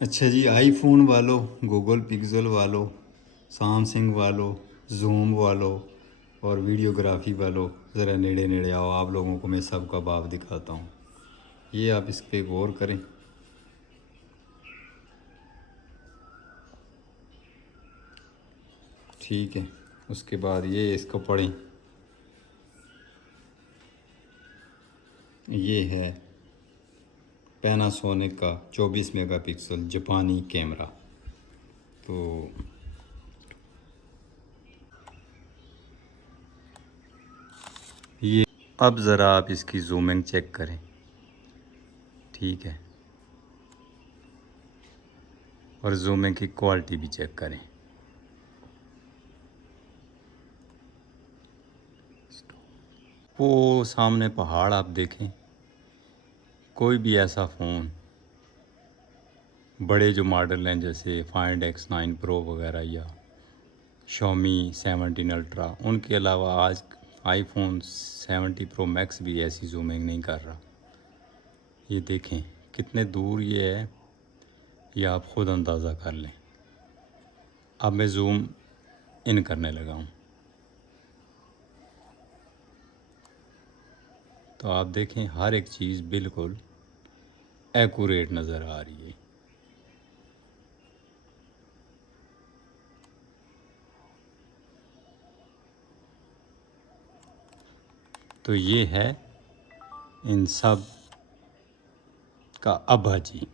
अच्छा जी, आईफोन वालों, Google pixel वालों, सैमसंग वालों, जूम वालों और वीडियोग्राफी वालों, ज़रा नेड़े नेड़े आओ, आप लोगों को मैं सबका बाप दिखाता हूँ। ये आप इस पे गौर करें। ठीक है, उसके बाद ये इसको पढ़ें। ये है पैनासोनिक का 24 मेगापिक्सल जापानी कैमरा। तो ये अब ज़रा आप इसकी जूमिंग चेक करें। ठीक है, और जूमिंग की क्वालिटी भी चेक करें। वो सामने पहाड़ आप देखें। कोई भी ऐसा फ़ोन, बड़े जो मॉडल हैं जैसे फाइंड X9 प्रो वगैरह या Xiaomi 17 अल्ट्रा, उनके अलावा आज आईफोन 70 प्रो मैक्स भी ऐसी जूमिंग नहीं कर रहा। ये देखें कितने दूर ये है, ये आप ख़ुद अंदाज़ा कर लें। अब मैं जूम इन करने लगा हूँ, तो आप देखें हर एक चीज़ बिल्कुल एक्यूरेट नज़र आ रही है। तो ये है इन सब का अब्बा जी।